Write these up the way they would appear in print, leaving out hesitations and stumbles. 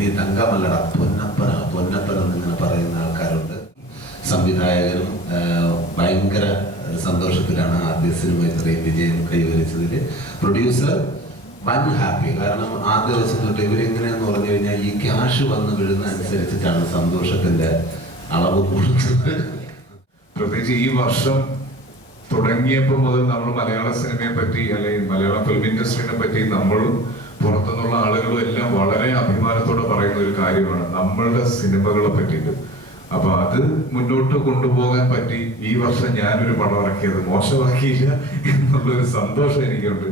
നീ തങ്കമല്ലട പൊന്നപ്പന പൊന്നപ്പന എന്നിങ്ങനെ പറയുന്ന ആൾക്കാരുണ്ട്. സംവിധായകനും ഭയങ്കര സന്തോഷത്തിലാണ് ആദ്യ സിനിമ ഇത്രയും വിജയം കൈവരിച്ചതിൽ. പ്രൊഡ്യൂസർ വൻ ഹാപ്പി. കാരണം ആദ്യ ദിവസം തൊട്ട് ഇവരെങ്ങനെയെന്ന് പറഞ്ഞു കഴിഞ്ഞാൽ ഈ ക്യാഷ് വന്ന് വീഴുന്ന അനുസരിച്ചിട്ടാണ് സന്തോഷത്തിന്റെ അളവ് കൂടുന്നത്. പ്രത്യേകിച്ച് ഈ വർഷം തുടങ്ങിയപ്പോൾ മുതൽ നമ്മൾ മലയാള സിനിമയെ പറ്റി അല്ലെങ്കിൽ മലയാളം ഫിലിം ഇൻഡസ്ട്രീനെ പറ്റി നമ്മളും പുറത്തുനിന്നുള്ള ആളുകളും എല്ലാം വളരെ അഭിമാനത്തോടെ പറയുന്ന ഒരു കാര്യമാണ് നമ്മളുടെ സിനിമകളെ പറ്റിയിട്ട്. അപ്പൊ അത് മുന്നോട്ട് കൊണ്ടുപോകാൻ പറ്റി. ഈ വർഷം ഞാനൊരു പടം ഇറക്കിയത് മോശമാക്കിയില്ല എന്നുള്ളൊരു സന്തോഷം എനിക്കുണ്ട്.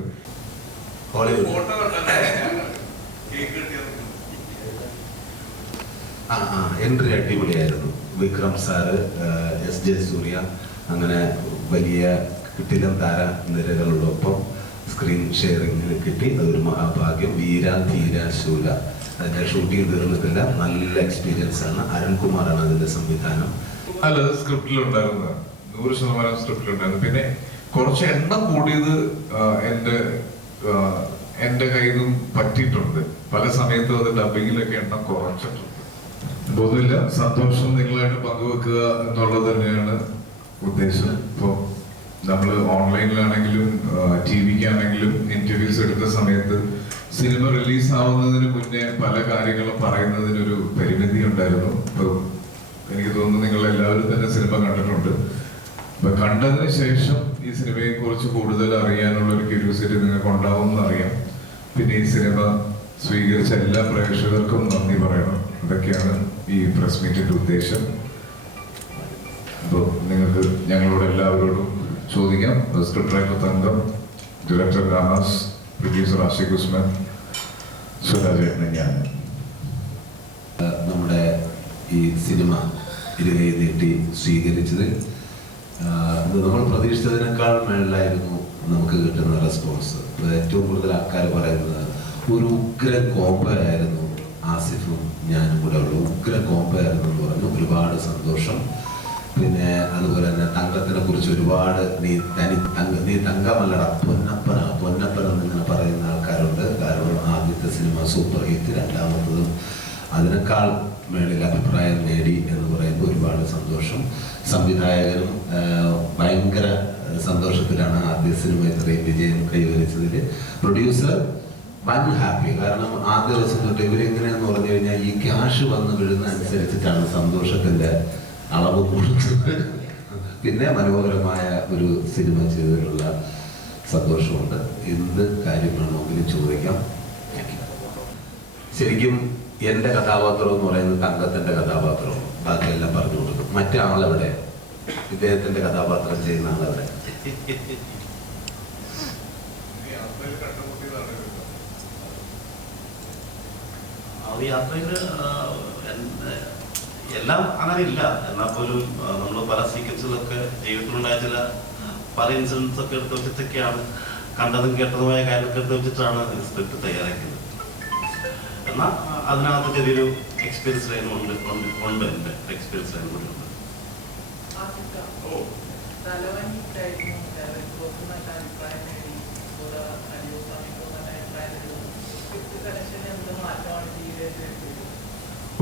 എൻട്രി അടിപൊളിയായിരുന്നു. വിക്രം സാറ്, എസ് ജെ സൂര്യ, അങ്ങനെ വലിയ കിട്ടിലം താര നിരകളോടൊപ്പം സ്ക്രീൻ ഷെയറിംഗിൽ കിട്ടി. അതൊരു മഹാഭാഗ്യം. വീര ധീര ശൂല അതിന്റെ ഷൂട്ടിംഗ് തീർന്നിട്ടില്ല. നല്ല എക്സ്പീരിയൻസ് ആണ്. അരുൺകുമാറാണ് അതിന്റെ സംവിധാനം. അല്ല, സ്ക്രിപ്റ്റിലുണ്ടായിരുന്നു, 100% സ്ക്രിപ്റ്റിലുണ്ടായിരുന്നു. പിന്നെ കുറച്ച് എണ്ണം കൂടിയത് എന്റെ കയ്യിൽ നിന്നും പറ്റിയിട്ടുണ്ട്. പല സമയത്തും അത് ഡബിങ്ങിലൊക്കെ എണ്ണം കുറച്ചിട്ടുണ്ട്. ബോധമില്ല. സന്തോഷം നിങ്ങളായിട്ട് പങ്കുവെക്കുക എന്നുള്ളത് തന്നെയാണ് ഉദ്ദേശം. ഇപ്പോൾ നമ്മൾ ഓൺലൈനിലാണെങ്കിലും ടിവിക്കാണെങ്കിലും ഇന്റർവ്യൂസ് എടുത്ത സമയത്ത് സിനിമ റിലീസ് ആവുന്നതിന് മുന്നേ പല കാര്യങ്ങളും പറയുന്നതിനൊരു പരിമിതി ഉണ്ടായിരുന്നു. ഇപ്പോൾ എനിക്ക് തോന്നുന്നു നിങ്ങൾ എല്ലാവരും തന്നെ സിനിമ കണ്ടിട്ടുണ്ട്. അപ്പൊ കണ്ടതിന് ശേഷം ഈ സിനിമയെ കുറിച്ച് കൂടുതൽ അറിയാനുള്ള ഒരു ക്യൂരിയോസിറ്റി നിങ്ങൾക്ക് ഉണ്ടാവും എന്നറിയാം. പിന്നെ ഈ സിനിമ സ്വീകരിച്ച എല്ലാ പ്രേക്ഷകർക്കും നന്ദി പറയണം. ഇതൊക്കെയാണ് ഈ പ്രസ് മീറ്റിന്റെ ഉദ്ദേശം. അപ്പോൾ നിങ്ങൾക്ക് ഞങ്ങളോട് എല്ലാവരോടും ചോദിക്കാം. സ്ക്രിപ്റ്റ് റൈറ്റർ തങ്കം, ഡയറക്ടർ രാമാസ്, പ്രൊഡ്യൂസർ ആഷിഖ് ഉസ്മാൻ, സുരാജേട്ടൻ, ഞാൻ. നമ്മുടെ ഈ സിനിമ ഇരുകൈ നീട്ടി സ്വീകരിച്ചതിൽ നമ്മൾ പ്രതീക്ഷിച്ചതിനേക്കാൾ മേളിലായിരുന്നു നമുക്ക് കിട്ടുന്ന റെസ്പോൺസ്. ഏറ്റവും കൂടുതൽ ആൾക്കാർ പറയുന്നത് ഒരു ഉഗ്ര കോമ്പയായിരുന്നു ആസിഫും ഞാനും കൂടെ ഉള്ള ഉഗ്ര കോമ്പയായിരുന്നു എന്ന് പറഞ്ഞു. ഒരുപാട് സന്തോഷം. പിന്നെ അതുപോലെ തന്നെ തങ്കത്തിനെ കുറിച്ച് ഒരുപാട് നീ തങ്കമല്ലട പൊന്നപ്പന പൊന്നപ്പന എന്നിങ്ങനെ പറയുന്ന ആൾക്കാരുണ്ട്. കാരണം ആദ്യത്തെ സിനിമ സൂപ്പർ ഹിറ്റ്, രണ്ടാമത്തതും അതിനേക്കാൾ മേളിൽ അഭിപ്രായം നേടി എന്ന് പറയുമ്പോൾ ഒരുപാട് സന്തോഷം. സംവിധായകനും ഭയങ്കര സന്തോഷത്തിലാണ് ആദ്യ സിനിമ ഇത്രയും വിജയം കൈവരിച്ചതിൽ. പ്രൊഡ്യൂസർ വൻ ഹാപ്പി. കാരണം ആദ്യ ദിവസം തൊട്ട് ഇവരെങ്ങനെയെന്ന് പറഞ്ഞു കഴിഞ്ഞാൽ ഈ ക്യാഷ് വന്ന് വീഴുന്ന അനുസരിച്ചിട്ടാണ് സന്തോഷത്തിന്റെ അളവ് കൂടുന്നത്. പിന്നെ മനോഹരമായ ഒരു സിനിമ ചെയ്തതിലുള്ള സന്തോഷമുണ്ട്. എന്ത് കാര്യം വേണമെങ്കിലും ചോദിക്കാം. ശരിക്കും എൻ്റെ കഥാപാത്രം എന്ന് പറയുന്നത് തങ്കത്തിൻ്റെ കഥാപാത്രവും ബാക്കിയെല്ലാം പറഞ്ഞു കൊടുക്കും. മറ്റേ ആളെവിടെ, ഇദ്ദേഹത്തിൻ്റെ കഥാപാത്രം ചെയ്യുന്ന ആളെവിടെ? യാത്രയിൽ എല്ലാം അങ്ങനെ ഇല്ല. എന്നാൽ പോലും നമ്മൾ പല സീക്വൻസുകളൊക്കെ ജീവിതത്തിലുണ്ടായ ചില പല ഇൻസിഡൻസ് ഒക്കെ എടുത്ത് വെച്ചിട്ടൊക്കെയാണ്, കണ്ടതും കേട്ടതുമായ കാര്യങ്ങളൊക്കെ എടുത്ത് വെച്ചിട്ടാണ് സ്ക്രിപ്റ്റ് തയ്യാറാക്കുന്നത്. എന്നാൽ അതിനകത്ത് ചെറിയൊരു എക്സ്പീരിയൻസ് ലൈൻ ഉണ്ട്. എൻ്റെ എക്സ്പീരിയൻസ് ലൈൻ കൂടി ഉണ്ട്.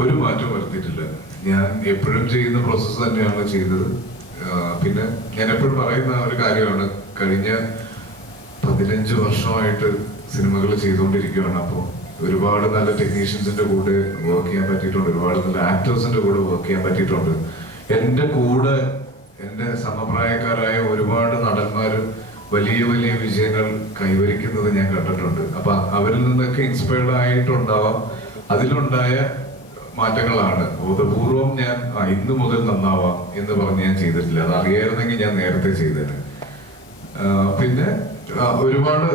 ഒരു മാറ്റം വരുത്തിയിട്ടില്ല. ഞാൻ എപ്പോഴും ചെയ്യുന്ന പ്രോസസ്സ് തന്നെയാണ് ചെയ്തത്. പിന്നെ ഞാൻ എപ്പോഴും പറയുന്ന ഒരു കാര്യമാണ്, കഴിഞ്ഞ 15 വർഷമായിട്ട് സിനിമകൾ ചെയ്തുകൊണ്ടിരിക്കുകയാണ്. അപ്പോൾ ഒരുപാട് നല്ല ടെക്നീഷ്യൻസിന്റെ കൂടെ വർക്ക് ചെയ്യാൻ പറ്റിയിട്ടുണ്ട്, ഒരുപാട് നല്ല ആക്ടേഴ്സിന്റെ കൂടെ വർക്ക് ചെയ്യാൻ പറ്റിയിട്ടുണ്ട്. എൻ്റെ കൂടെ എൻ്റെ സമപ്രായക്കാരായ ഒരുപാട് നടന്മാർ വലിയ വലിയ വിജയങ്ങൾ കൈവരിക്കുന്നത് ഞാൻ കണ്ടിട്ടുണ്ട്. അപ്പൊ അവരിൽ നിന്നൊക്കെ ഇൻസ്പയർഡ് ആയിട്ടുണ്ടാവാം. അതിലുണ്ടായ മാറ്റങ്ങളാണ്. ബോധപൂർവം ഞാൻ ഇന്ന് മുതൽ നന്നാവാം എന്ന് പറഞ്ഞ് ഞാൻ ചെയ്തിട്ടില്ല. അത് അറിയായിരുന്നെങ്കിൽ ഞാൻ നേരത്തെ ചെയ്തേനെ. പിന്നെ ഒരുപാട്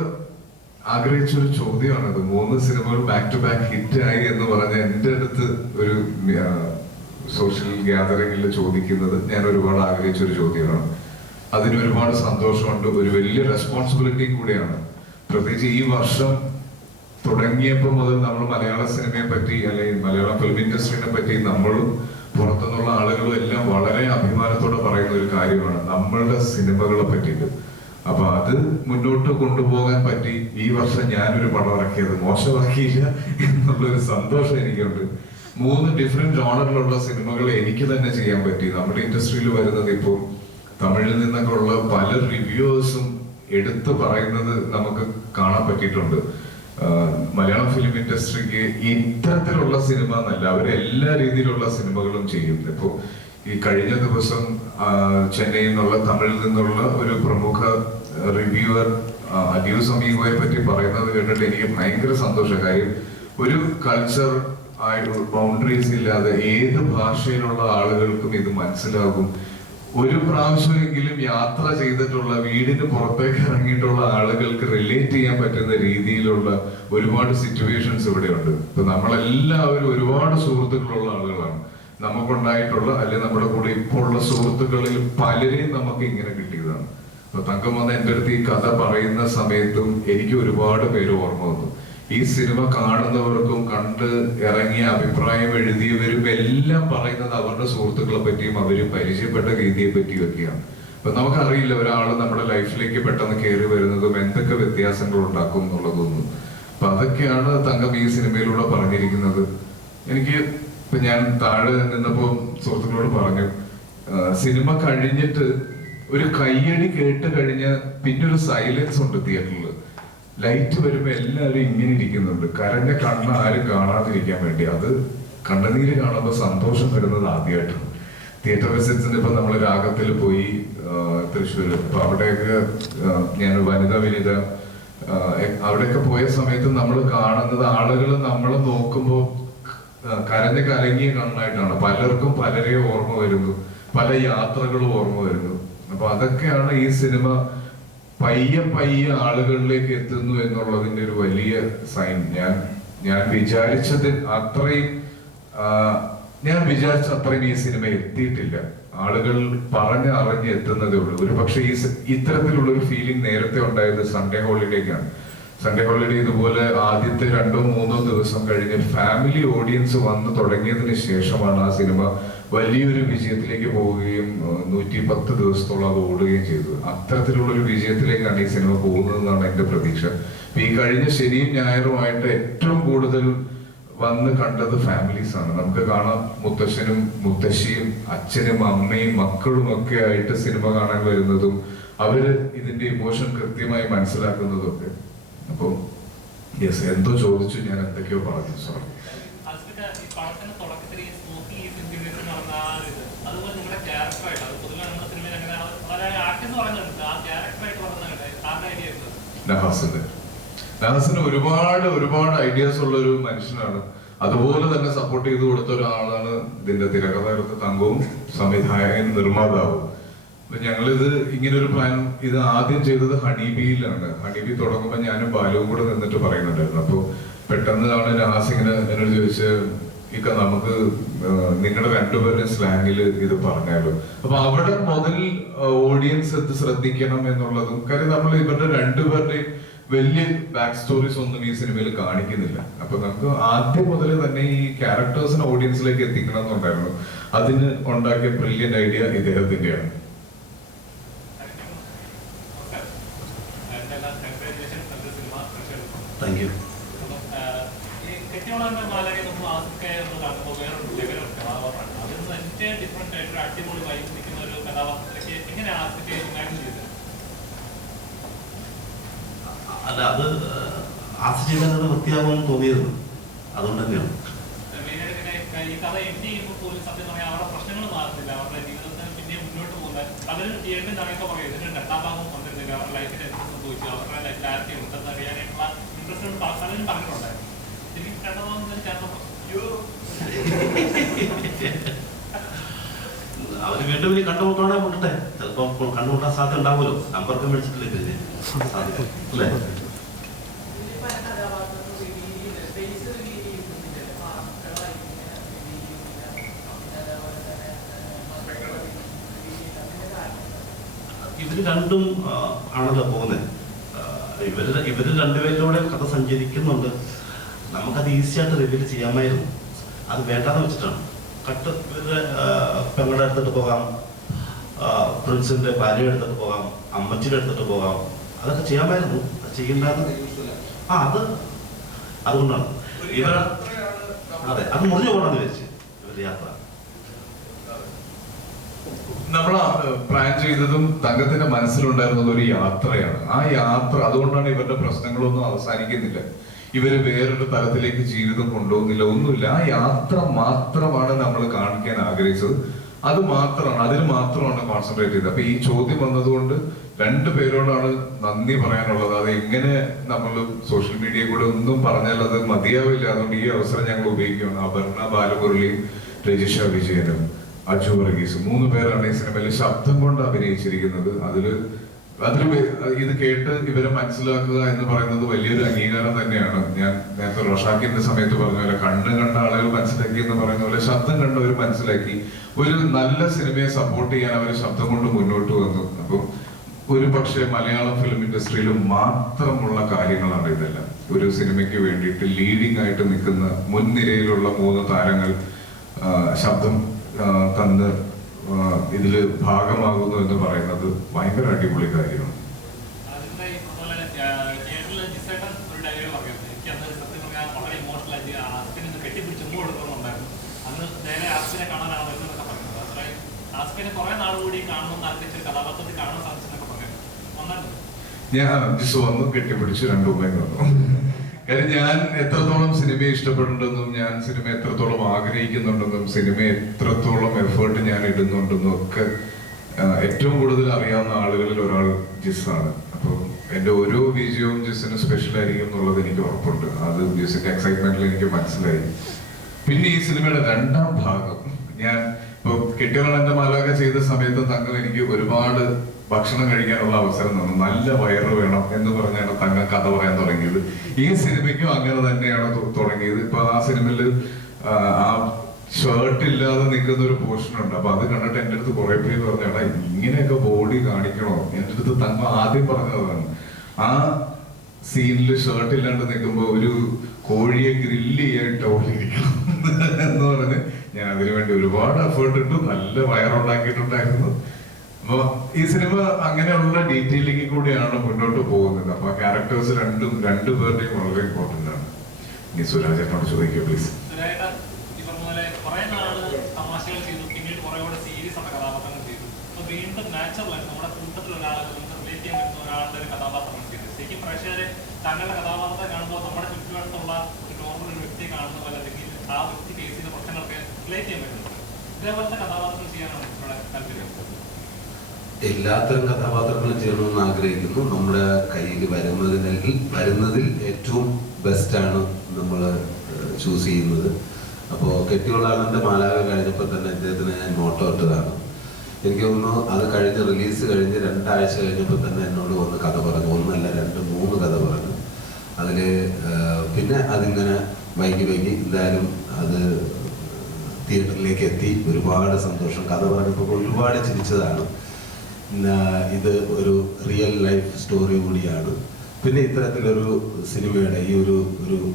ആഗ്രഹിച്ചൊരു ചോദ്യമാണത്. 3 സിനിമകൾ ബാക്ക് ടു ബാക്ക് ഹിറ്റായി എന്ന് പറഞ്ഞ എൻ്റെ അടുത്ത് ഒരു സോഷ്യൽ ഗ്യാതറിംഗിൽ ചോദിക്കുന്നത് ഞാൻ ഒരുപാട് ആഗ്രഹിച്ചൊരു ചോദ്യമാണ്. അതിന് ഒരുപാട് സന്തോഷമുണ്ട്. ഒരു വലിയ റെസ്പോൺസിബിലിറ്റിയും കൂടിയാണ്. പ്രത്യേകിച്ച് ഈ വർഷം തുടങ്ങിയപ്പോൾ മുതൽ നമ്മൾ മലയാള സിനിമയെ പറ്റി അല്ലെങ്കിൽ മലയാളം ഫിലിം ഇൻഡസ്ട്രീനെ പറ്റി നമ്മളും പുറത്തുനിന്നുള്ള ആളുകളും എല്ലാം വളരെ അഭിമാനത്തോടെ പറയുന്ന ഒരു കാര്യമാണ് നമ്മളുടെ സിനിമകളെ പറ്റിയിട്ട്. അപ്പൊ അത് മുന്നോട്ട് കൊണ്ടുപോകാൻ പറ്റി. ഈ വർഷം ഞാനൊരു പടം ഇറക്കിയത് മോശമാക്കിയില്ല എന്നുള്ളൊരു സന്തോഷം എനിക്കുണ്ട്. 3 ഡിഫറെന്റ് ജോണറിലുള്ള സിനിമകൾ എനിക്ക് തന്നെ ചെയ്യാൻ പറ്റി. നമ്മുടെ ഇൻഡസ്ട്രിയിൽ വരുന്നത് ഇപ്പോൾ തമിഴിൽ നിന്നൊക്കെ ഉള്ള പല റിവ്യൂവേഴ്സും എടുത്തു പറയുന്നത് നമുക്ക് കാണാൻ പറ്റിയിട്ടുണ്ട്. മലയാളം ഫിലിം ഇൻഡസ്ട്രിക്ക് ഇത്തരത്തിലുള്ള സിനിമ എന്നല്ല, അവരെല്ലാ രീതിയിലുള്ള സിനിമകളും ചെയ്യും. ഇപ്പോ ഈ കഴിഞ്ഞ ദിവസം ചെന്നൈയിൽ നിന്നുള്ള തമിഴിൽ നിന്നുള്ള ഒരു പ്രമുഖ റിവ്യൂവർ അഡ്യൂസ് അമീഗോയെ പറ്റി പറയുന്നത് കേട്ടിട്ട് എനിക്ക് ഭയങ്കര സന്തോഷം. കാര്യം ഒരു കൾച്ചർ ബൗണ്ടറീസ് ഇല്ലാതെ ഏത് ഭാഷയിലുള്ള ആളുകൾക്കും ഇത് മനസ്സിലാകും. ഒരു പ്രാവശ്യമെങ്കിലും യാത്ര ചെയ്തിട്ടുള്ള, വീടിന് പുറത്തേക്ക് ഇറങ്ങിയിട്ടുള്ള ആളുകൾക്ക് റിലേറ്റ് ചെയ്യാൻ പറ്റുന്ന രീതിയിലുള്ള ഒരുപാട് സിറ്റുവേഷൻസ് ഇവിടെയുണ്ട്. ഇപ്പൊ നമ്മളെല്ലാവരും ഒരുപാട് സുഹൃത്തുക്കളുള്ള ആളുകളാണ്. നമുക്കുണ്ടായിട്ടുള്ള അല്ലെങ്കിൽ നമ്മുടെ കൂടെ ഇപ്പോൾ ഉള്ള സുഹൃത്തുക്കളിൽ പലരെയും നമുക്ക് ഇങ്ങനെ കിട്ടിയതാണ്. അപ്പൊ തങ്കം വന്ന് എൻ്റെ അടുത്ത് ഈ കഥ പറയുന്ന സമയത്തും എനിക്ക് ഒരുപാട് പേര് ഓർമ്മ വന്നു. ഈ സിനിമ കാണുന്നവർക്കും കണ്ട് ഇറങ്ങിയ അഭിപ്രായം എഴുതിയവരും എല്ലാം പറയുന്നത് അവരുടെ സുഹൃത്തുക്കളെ പറ്റിയും അവര് പരിചയപ്പെട്ട രീതിയെ പറ്റിയും ഒക്കെയാണ്. അപ്പൊ നമുക്കറിയില്ല ഒരാൾ നമ്മുടെ ലൈഫിലേക്ക് പെട്ടെന്ന് കയറി വരുന്നതും എന്തൊക്കെ വ്യത്യാസങ്ങൾ ഉണ്ടാക്കും എന്നുള്ളതൊന്നും. അപ്പൊ അതൊക്കെയാണ് തങ്കം ഈ സിനിമയിലൂടെ പറഞ്ഞിരിക്കുന്നത്. എനിക്ക് ഇപ്പൊ ഞാൻ താഴെ നിന്നപ്പോ സുഹൃത്തുക്കളോട് പറഞ്ഞു, സിനിമ കഴിഞ്ഞിട്ട് ഒരു കയ്യടി കേട്ട് കഴിഞ്ഞ് പിന്നെ ഒരു സൈലൻസ് ഉണ്ട് തിയേറ്ററിൽ. ലൈറ്റ് വരുമ്പോ എല്ലാവരും ഇങ്ങനെ ഇരിക്കുന്നുണ്ട്, കരഞ്ഞ കണ്ണ് ആരും കാണാതിരിക്കാൻ വേണ്ടി. അത് കണ്ണുനീര് കാണുമ്പോൾ സന്തോഷം വരുന്നത് ആദ്യമായിട്ടാണ്. തിയേറ്റർ വിസിറ്റ്സിന് ഇപ്പൊ നമ്മൾ രാഗത്തിൽ പോയി തൃശ്ശൂര്, അപ്പൊ അവിടെയൊക്കെ ഞാൻ വനിതാ വിനിത അവിടെയൊക്കെ പോയ സമയത്ത് നമ്മൾ കാണുന്നത് ആളുകൾ നമ്മളെ നോക്കുമ്പോൾ കരഞ്ഞ കലങ്ങിയ കണ്ണായിട്ടാണ്. പലർക്കും പലരെ ഓർമ്മ വരുന്നു, പല യാത്രകളും ഓർമ്മ വരുന്നു. അപ്പൊ അതൊക്കെയാണ് ഈ സിനിമ പയ്യെ പയ്യെ ആളുകളിലേക്ക് എത്തുന്നു എന്നുള്ളതിന്റെ ഒരു വലിയ സൈൻ. ഞാൻ വിചാരിച്ചത് അത്രയും ഈ സിനിമ എത്തിയിട്ടില്ല. ആളുകൾ അറിഞ്ഞ് എത്തുന്നതേ ഉള്ളൂ. ഒരു പക്ഷെ ഇത്തരത്തിലുള്ള ഒരു ഫീലിംഗ് നേരത്തെ ഉണ്ടായത് സൺഡേ ഹോളിഡേക്കാണ്. സൺഡേ ഹോളിഡേ ഇതുപോലെ ആദ്യത്തെ 2-3 ദിവസം കഴിഞ്ഞ് ഫാമിലി ഓഡിയൻസ് വന്ന് തുടങ്ങിയതിന് ശേഷമാണ് ആ സിനിമ വലിയൊരു വിജയത്തിലേക്ക് പോവുകയും 110 ദിവസത്തോളം അത് ഓടുകയും ചെയ്തു. അത്തരത്തിലുള്ള ഒരു വിജയത്തിലേക്കാണ് ഈ സിനിമ പോകുന്നതെന്നാണ് എന്റെ പ്രതീക്ഷ. ഈ കഴിഞ്ഞ ശനിയും ഞായറുമായിട്ട് ഏറ്റവും കൂടുതൽ വന്ന് കണ്ടത് ഫാമിലീസ് ആണ്. നമുക്ക് കാണാം മുത്തശ്ശനും മുത്തശ്ശിയും അച്ഛനും അമ്മയും മക്കളും ഒക്കെ ആയിട്ട് സിനിമ കാണാൻ വരുന്നതും അവര് ഇതിന്റെ ഇമോഷൻ കൃത്യമായി മനസ്സിലാക്കുന്നതും ഒക്കെ. അപ്പൊ യെസ്, എന്തോ ചോദിച്ചു, ഞാൻ എന്തൊക്കെയോ പറഞ്ഞു, സോറി. നഹാസിന് ഒരുപാട് ഐഡിയാസ് ഉള്ള ഒരു മനുഷ്യനാണ്. അതുപോലെ തന്നെ സപ്പോർട്ട് ചെയ്ത് കൊടുത്ത ഒരാളാണ് ഇതിന്റെ തിരക്കഥാകൃത്ത് തങ്കവും സംവിധായകൻ നിർമ്മാതാവും. ഞങ്ങളിത് ഇങ്ങനൊരു പ്ലാൻ ഇത് ആദ്യം ചെയ്തത് ഹണിബിയിലാണ്. ഹണിബി തുടങ്ങുമ്പോൾ ഞാനും ബാലുവും കൂടെ നിന്നിട്ട് പറയുന്നുണ്ടായിരുന്നു. അപ്പൊ പെട്ടെന്നാണ് നഹാസ് ഇങ്ങനെ എന്നോട് ചോദിച്ച്, ഇക്ക നമുക്ക് നിങ്ങളുടെ രണ്ടുപേരുടെ സ്ലാങ്ങിൽ ഇത് പറഞ്ഞാലോ. അപ്പൊ അവിടെ മുതൽ ഓഡിയൻസ് ഇത് ശ്രദ്ധിക്കണം എന്നുള്ളതും, കാര്യം നമ്മൾ ഇവരുടെ രണ്ടുപേരുടെയും വലിയ ബാക്ക് സ്റ്റോറീസ് ഒന്നും ഈ സിനിമയിൽ കാണിക്കുന്നില്ല. അപ്പൊ നമുക്ക് ആദ്യം മുതൽ തന്നെ ഈ ക്യാരക്ടേഴ്സിനെ ഓഡിയൻസിലേക്ക് എത്തിക്കണം എന്നുണ്ടായിരുന്നു. അതിന് ഉണ്ടാക്കിയ ബ്രില്യന്റ് ഐഡിയ ഇദ്ദേഹത്തിന്റെയാണ്. Thank you. അല്ല, അത് ആസ്വദിക്കാൻ വൃത്തിയാകുമെന്ന് തോന്നിയത് അതുകൊണ്ട് തന്നെയാണ്. ഈ കഥ എൻഡ് ചെയ്യുമ്പോൾ പോലും സത്യം പറയാൻ അവരുടെ പ്രശ്നങ്ങൾ മാറുന്നില്ല, അവരുടെ ജീവിതത്തിൽ പിന്നെ മുന്നോട്ട് പോകുന്നത്. പലരും തിയേറ്ററിൽ നിന്നൊക്കെ പറയും ഇതിന്റെ രണ്ടാം ഭാഗം വന്നിരുന്നില്ല, അവരുടെ ലൈഫിൽ എന്ത് സംഭവിച്ചു, അവരുടെ ലൈഫ് ക്ലാരിറ്റി ഉണ്ടെന്ന് അറിയാനായിട്ടുള്ള ഇൻട്രസ്റ്റ് പലരും പറഞ്ഞിട്ടുണ്ടായിരുന്നു. എനിക്ക് രണ്ടാം ഭാഗം ചേർന്നപ്പോൾ അവര് വീണ്ടും ഇനി കണ്ടുമുട്ടാണെ കൊണ്ടട്ടെ, ചിലപ്പോ കണ്ടുമുട്ടാൻ സാധ്യത ഉണ്ടാവുമല്ലോ. നമ്പർക്ക് മേടിച്ചിട്ടില്ലേ പിന്നെ സാധ്യത അല്ലേ? ഇവര് രണ്ടും ആണല്ലോ പോകുന്നത്. ഇവര് രണ്ടുപേരിലൂടെ കഥ സഞ്ചരിക്കുന്നുണ്ട്. നമുക്കത് ഈസിയായിട്ട് റിവീൽ ചെയ്യാമായിരുന്നു. അത് വേണ്ടാന്ന് വെച്ചിട്ടാണ്. കട്ട് ഇവരുടെ പെങ്ങളുടെ അടുത്തിട്ട് പോകാം, പ്രിൻസിന്റെ ഭാര്യ എടുത്തിട്ട് പോകാം, അമ്മച്ചിയുടെ എടുത്തിട്ട് പോകാം, അതൊക്കെ ചെയ്യാമായിരുന്നു. അത് ചെയ്യണ്ടായിരുന്നു. അതുകൊണ്ടാണ് ഇവർ അതെ അത് മുറിഞ്ഞു പോകണമെന്ന് വെച്ച് ഇവരുടെ യാത്ര. നമ്മൾ പ്ലാൻ ചെയ്തതും തങ്കത്തിന്റെ മനസ്സിലുണ്ടായിരുന്നത് ഒരു യാത്രയാണ്. ആ യാത്ര അതുകൊണ്ടാണ് ഇവരുടെ പ്രശ്നങ്ങളൊന്നും അവസാനിക്കുന്നില്ല. ഇവര് വേറൊരു തലത്തിലേക്ക് ജീവിതം കൊണ്ടുപോകുന്നില്ല, ഒന്നുമില്ല. ആ യാത്ര മാത്രമാണ് നമ്മൾ കാണിക്കാൻ ആഗ്രഹിച്ചത്. അത് മാത്രമാണ്, അതിൽ മാത്രമാണ് കോൺസെൻട്രേറ്റ് ചെയ്തത്. അപ്പൊ ഈ ചോദ്യം വന്നതുകൊണ്ട് രണ്ടു പേരോടാണ് നന്ദി പറയാനുള്ളത്. അത് എങ്ങനെ നമ്മൾ സോഷ്യൽ മീഡിയ കൂടെ ഒന്നും പറഞ്ഞാൽ അത് മതിയാവില്ല. അതുകൊണ്ട് ഈ അവസരം ഞങ്ങൾ ഉപയോഗിക്കുകയാണ്. അപർണ ബാലമുരളിയും രജിഷ വിജയനും അജു വർഗീസും 3 പേരാണ് ഈ സിനിമയിൽ ശബ്ദം കൊണ്ട് അഭിനയിച്ചിരിക്കുന്നത്. അതില് ഇത് കേട്ട് ഇവരെ മനസ്സിലാക്കുക എന്ന് പറയുന്നത് വലിയൊരു അംഗീകാരം തന്നെയാണ്. ഞാൻ നേരത്തെ റോഷാക്കിന്റെ സമയത്ത് പറഞ്ഞ പോലെ കണ്ണ് കണ്ട ആളുകൾ മനസ്സിലാക്കി എന്ന് പറയുന്ന പോലെ ശബ്ദം കണ്ടവർ മനസ്സിലാക്കി. ഒരു നല്ല സിനിമയെ സപ്പോർട്ട് ചെയ്യാൻ അവർ ശബ്ദം കൊണ്ട് മുന്നോട്ട് വന്നു. അപ്പം ഒരു പക്ഷേ മലയാളം ഫിലിം ഇൻഡസ്ട്രിയിൽ മാത്രമുള്ള കാര്യങ്ങളാണ് ഇതെല്ലാം. ഒരു സിനിമയ്ക്ക് വേണ്ടിയിട്ട് ലീഡിംഗ് ആയിട്ട് നിൽക്കുന്ന മുൻനിരയിലുള്ള 3 താരങ്ങൾ ശബ്ദം തന്ന് ഇതില് ഭാഗമാകുന്നു എന്ന് പറയുന്നത് ഭയങ്കര അടിപൊളി കാര്യമാണ്. ഞാൻ ജിസ് വന്നു കെട്ടിപ്പിടിച്ച് 2 ഉമ്മയും വന്നു. കാര്യം ഞാൻ എത്രത്തോളം സിനിമയെ ഇഷ്ടപ്പെടുന്നുണ്ടെന്നും ഞാൻ സിനിമ എത്രത്തോളം ആഗ്രഹിക്കുന്നുണ്ടെന്നും സിനിമ എത്രത്തോളം എഫേർട്ട് ഞാൻ ഇടുന്നുണ്ടെന്നും ഒക്കെ ഏറ്റവും കൂടുതൽ അറിയാവുന്ന ആളുകളിൽ ഒരാൾ ജിസ്സാണ്. അപ്പോൾ എൻ്റെ ഓരോ വിജയവും ജിസ്സിന് സ്പെഷ്യൽ ആയിരിക്കും എന്നുള്ളത് എനിക്ക് ഉറപ്പുണ്ട്. അത് ജിസ്സിന്റെ എക്സൈറ്റ്മെന്റിൽ എനിക്ക് മനസ്സിലായി. പിന്നെ ഈ സിനിമയുടെ 2ാം ഭാഗം ഞാൻ ഇപ്പൊ കെട്ടിയോളന്റെ മാലാക ചെയ്ത സമയത്ത് തങ്ങൾ എനിക്ക് ഒരുപാട് ഭക്ഷണം കഴിക്കാനുള്ള അവസരം തന്നു. നല്ല വയറ് വേണം എന്ന് പറഞ്ഞാണ് തങ്ങൾ കഥ പറയാൻ തുടങ്ങിയത്. ഈ സിനിമയ്ക്കും അങ്ങനെ തന്നെയാണ് തുടങ്ങിയത്. ഇപ്പൊ ആ സിനിമയില് ആ ഷർട്ട് ഇല്ലാതെ നിൽക്കുന്ന ഒരു പോർഷൻ ഉണ്ട്. അപ്പൊ അത് കണ്ടിട്ട് എന്റെ അടുത്ത് കുറെ പേര് പറഞ്ഞാടാ ഇങ്ങനെയൊക്കെ ബോഡി കാണിക്കണോ? എന്റെ അടുത്ത് തങ്ങൾ ആദ്യം പറഞ്ഞതാണ്. ആ സീനില് ഷർട്ട് ഇല്ലാണ്ട് നിൽക്കുമ്പോ ഒരു കോഴിയെ ഗ്രില്ല് ചെയ്യാൻ ഓടിയിരിക്കണം എന്ന് പറഞ്ഞ് ഞാൻ അതിനുവേണ്ടി ഒരുപാട് എഫേർട്ട് ഇട്ടു. നല്ല വയറുണ്ടാക്കിയിട്ടുണ്ടായിരുന്നു. അപ്പൊ ഈ സിനിമ അങ്ങനെയുള്ള ഡീറ്റെയിലിംഗ് കൂടിയാണ് മുന്നോട്ട് പോകുന്നത്. അപ്പൊ ക്യാരക്ടേഴ്സ് രണ്ടു പേരുടെയും വളരെ ഇമ്പോർട്ടന്റ് ആണ്. ഇനി സുരാജേട്ടനോട് ചോദിക്കുക പ്ലീസ്. തങ്ങളുടെ കഥാപാത്രത്തെ കാണുമ്പോൾ നമ്മുടെ ചുറ്റുപാടത്തുള്ള ഒരു നോർമൽ ഒരു വ്യക്തിയെ കാണുന്ന പോലെ അല്ലെങ്കിൽ ആ വ്യക്തി ഫേസ് ചെയ്യുന്ന പ്രശ്നങ്ങളൊക്കെ റിലേറ്റ് ചെയ്യാൻ പറ്റുന്നു. ഇതേപോലത്തെ കഥാപാത്രം ചെയ്യാനാണ് നമ്മുടെ താല്പര്യം. എല്ലാത്തരം കഥാപാത്രങ്ങളും ചെയ്യണമെന്ന് ആഗ്രഹിക്കുന്നു. നമ്മുടെ കയ്യിൽ വരുന്നതിൽ ഏറ്റവും ബെസ്റ്റാണ് നമ്മൾ ചൂസ് ചെയ്യുന്നത്. അപ്പോൾ കെട്ടിയോളാണന്റെ മാലാക കഴിഞ്ഞപ്പോൾ തന്നെ അദ്ദേഹത്തിന് ഞാൻ മോട്ടോ ഇട്ടതാണ്. എനിക്ക് തോന്നുന്നു അത് കഴിഞ്ഞ് റിലീസ് കഴിഞ്ഞ് 2 ആഴ്ച കഴിഞ്ഞപ്പോൾ തന്നെ എന്നോട് വന്ന് കഥ പറഞ്ഞു. 1 അല്ല 2, 3 കഥ പറഞ്ഞു. അതിൽ പിന്നെ അതിങ്ങനെ വൈകി എന്തായാലും അത് തിയേറ്ററിലേക്ക് എത്തി. ഒരുപാട് സന്തോഷം. കഥ പറഞ്ഞപ്പോൾ ഒരുപാട് ചിരിച്ചതാണ്. ഇത് ഒരു റിയൽ ലൈഫ് സ്റ്റോറി കൂടിയാണ്. പിന്നെ ഇത്തരത്തിലൊരു സിനിമയുടെ ഈ ഒരു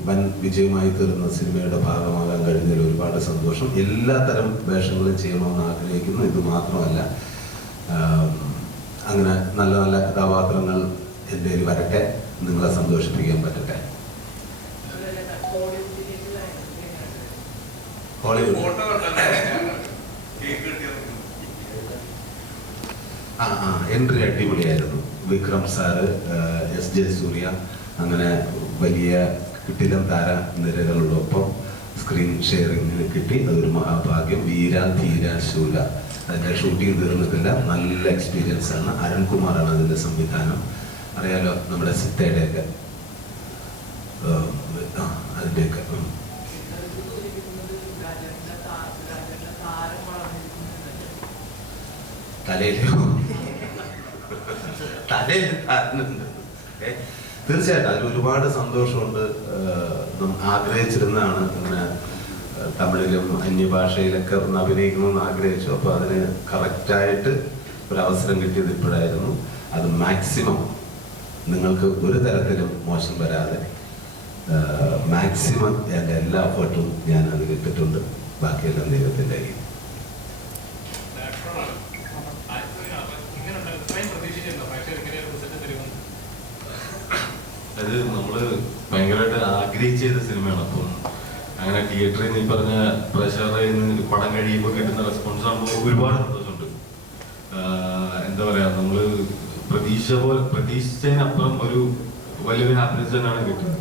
വൻ വിജയമായി തീർന്ന സിനിമയുടെ ഭാഗമാകാൻ കഴിഞ്ഞതിൽ ഒരുപാട് സന്തോഷം. എല്ലാത്തരം വേഷങ്ങളും ചെയ്യണമെന്ന് ആഗ്രഹിക്കുന്നു. ഇത് മാത്രമല്ല, അങ്ങനെ നല്ല നല്ല കഥാപാത്രങ്ങൾ എൻ്റെ കയ്യിൽ വരട്ടെ, നിങ്ങളെ സന്തോഷിപ്പിക്കാൻ പറ്റട്ടെ. എൻട്രി അടിപൊളിയായിരുന്നു. വിക്രം സാറ്, SJ സൂര്യ, അങ്ങനെ വലിയ കിട്ടിലം താര നിരകളോടൊപ്പം സ്ക്രീൻ ഷെയറിങ്ങിന് കിട്ടി. അതൊരു മഹാഭാഗ്യം. വീര ധീര ശൂല അതിൻ്റെ ഷൂട്ടിംഗ് തീർന്നിട്ടില്ല. നല്ല എക്സ്പീരിയൻസ് ആണ്. അരുൺകുമാറാണ് അതിൻ്റെ സംവിധാനം. അറിയാലോ, നമ്മുടെ സിത്തയുടെയൊക്കെ അതിൻ്റെയൊക്കെ തീർച്ചയായിട്ടും അതിൽ ഒരുപാട് സന്തോഷമുണ്ട്. ആഗ്രഹിച്ചിരുന്നതാണ് ഇങ്ങനെ തമിഴിലും അന്യഭാഷയിലൊക്കെ ഒന്ന് അഭിനയിക്കണമെന്ന് ആഗ്രഹിച്ചു. അപ്പോൾ അതിന് കറക്റ്റായിട്ട് ഒരവസരം കിട്ടിയത് ഇപ്പോഴായിരുന്നു. അത് മാക്സിമം നിങ്ങൾക്ക് ഒരു തരത്തിലും മോശം വരാതെ മാക്സിമം എൻ്റെ എല്ലാ എഫേർട്ടും ഞാൻ അതിലിട്ടിട്ടുണ്ട്. ബാക്കിയെല്ലാം ദൈവത്തിൻ്റെ കയ്യിൽ. ചെയ്ത സിനിമയാണ്. അപ്പം അങ്ങനെ തിയേറ്ററിൽ നിന്ന് ഈ പറഞ്ഞ പ്രഷറിൽ നിന്ന് പടം കഴിയുമ്പോൾ കിട്ടുന്ന റെസ്പോൺസ് ആകുമ്പോൾ ഒരുപാട് സന്തോഷമുണ്ട്. എന്താ പറയാ, നമ്മള് പ്രതീക്ഷിച്ചതിനപ്പുറം ഒരു വലിയൊരു ഹാപ്പിനെസ് തന്നെയാണ് കിട്ടുന്നത്.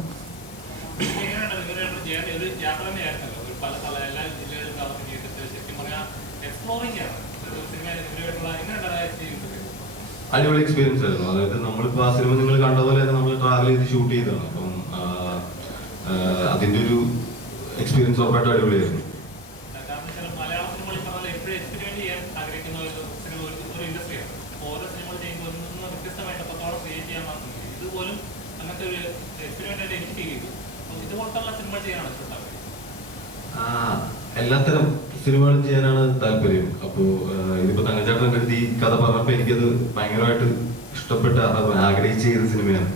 അടിപൊളി എക്സ്പീരിയൻസ് ആയിരുന്നു. അതായത് നമ്മളിപ്പോ ആ സിനിമ നിങ്ങൾ കണ്ട പോലെ തന്നെ നമ്മൾ ട്രാവൽ ചെയ്ത് ഷൂട്ട് ചെയ്തതാണ്. അപ്പം അതിന്റെ ഒരു എക്സ്പീരിയൻസ് ഉറപ്പായിട്ടും അടിപൊളിയായിരുന്നു. എല്ലാത്തരം സിനിമകളും ചെയ്യാനാണ് താല്പര്യം. അപ്പോ ഇതിപ്പോ തങ്കച്ചേട്ടൻ്റെ അടുത്ത് ഈ കഥ പറഞ്ഞപ്പോ എനിക്കത് ഭയങ്കരമായിട്ട് ഇഷ്ടപ്പെട്ട, ആഗ്രഹിച്ച് ചെയ്ത സിനിമയാണ്.